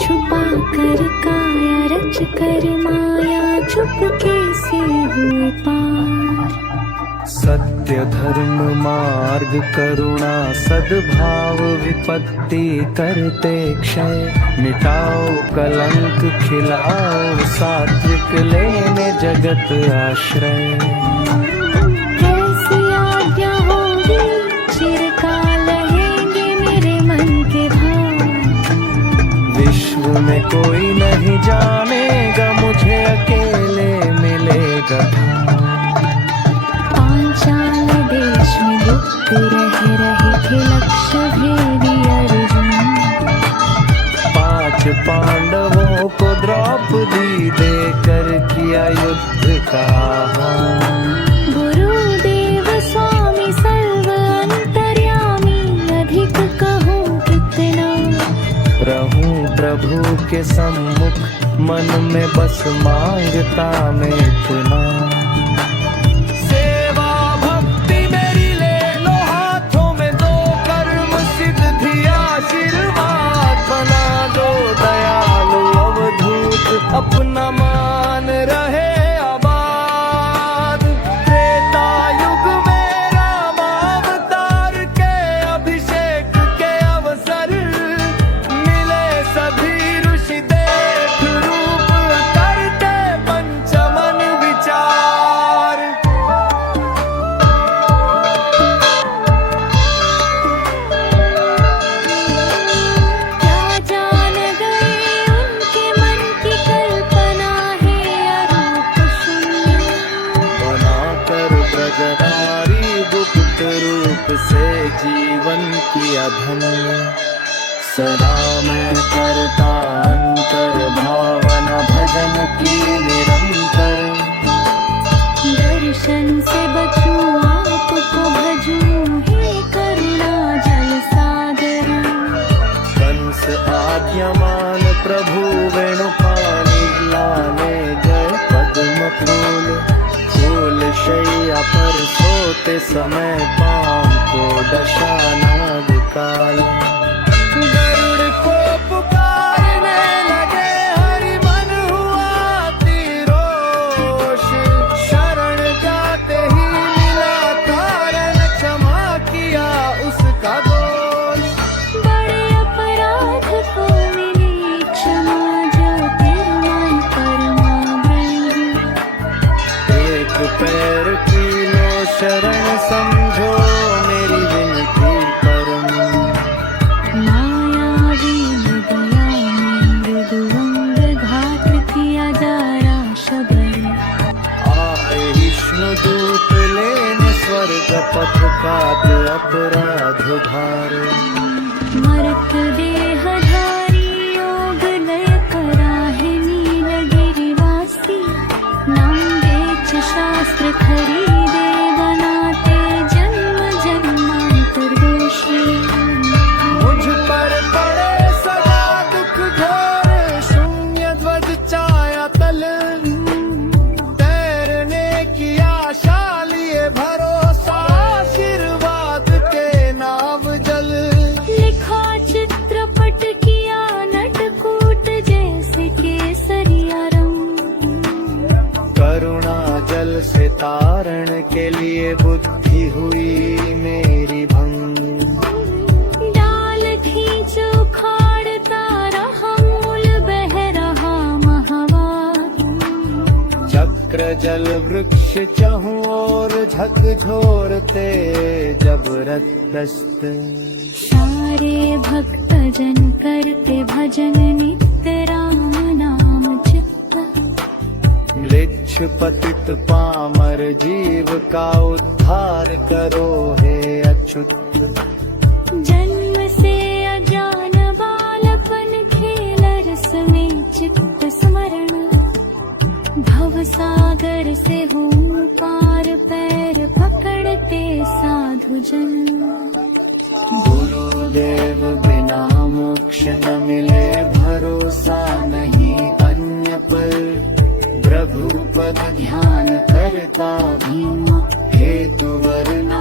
छुपा कर काया रच कर माया चुपके से हुए पार। सत्य धर्म मार्ग करुणा सद्भाव विपत्ति करते क्षय, मिटाओ कलंक खिलाओ सात्विक लेने जगत आश्रय। कैसी आज्ञा होगी चिरकाल रहेंगे मेरे मन के भाव। विश्व में कोई नहीं जानेगा मुझे अकेले मिलेगा। पांचाल देश में गुप्त रहे थे लक्ष्य भेदी अर्जुन। 5 पांडवों को द्रौपदी देकर किया युद्ध का आह्वान। गुरुदेव स्वामी सर्व अंतर्यामी अधिक कहूँ कितना। रहूं प्रभु के सम्मुख मन में बस मांगता मैं इतना। सेवा भक्ति मेरी ले लो हाथों में दो, कर्म सिद्धि आशीर्वाद बना दो। दयालु अवधूत अपना मान रहे आबाद। त्रेता युग में राम अवतार के अभिषेक के अवसर मिले सभी ऋषि देख रूप करते पंचमन विचार। क्या जान गए उनके मन की कल्पना है अरूप शून्य। बनाकर ब्रजधारी गुप्त रूप से जीवन किया धन्य। सदा मैं करता अंतर भावना भजन की निरंतर। दर्शन से बचूं आपको भजूं हे करुणा जल सागर। कंस आज्ञामान प्रभु वेणुपानी लाने गए पद्म फूल। फूल शैया पर सोते समय पाम को दशा नाग काल। गरुड़ को पुकारने लगे हरि मन हुआ तिरोष। शरण जाते ही मिला कारण क्षमा किया उसका दोष। बड़े अपराध को मिली क्षमा ज्योतिर्मय परमा ब्रह्म। एक पैर की लो शरण समझो मेरी विनती परम। मायावी दया में मृदुअंग घात किया जारा शबर। आए विष्णु दूत लेने स्वर्ग पथ काट अपराध भार। मर्त देहधारी योग लय कराहे नीलगिरिवासी। नाम बेच शास्त्र खरीदे बनाते जन्म जन्मांतर दोषी। मुझ पर पड़े सदा दुख घोर, शून्य ध्वज छाया तल। तैरने की आशा लिए भरोसा आशीर्वाद के नाव जल। लिखा चित्रपट किया नटकूट जैसे केसरिया रंग। करुणा जल से तारण के लिए बुद्धि हुई मेरी भंग। डाल खींच उखाड़ता रहा मूल बह रहा महावाग। चक्र जल वृक्ष चहु और झकझोरते जबरदस्त। सारे भक्त जन करते भजन नित्य राम नाम चित्त। म्लेच्छ पतित पामर जीव का उद्धार करो हे अच्युत। जन्म से अज्ञान बालपन खेल रस में चित्त स्मरण। भव सागर से हूँ पार पैर पकड़ते साधु जन। गुरुदेव बिना मोक्ष न मिले भरोसा नहीं अन्य पर। प्रभु पद ध्यान करता भीम हेतु वरना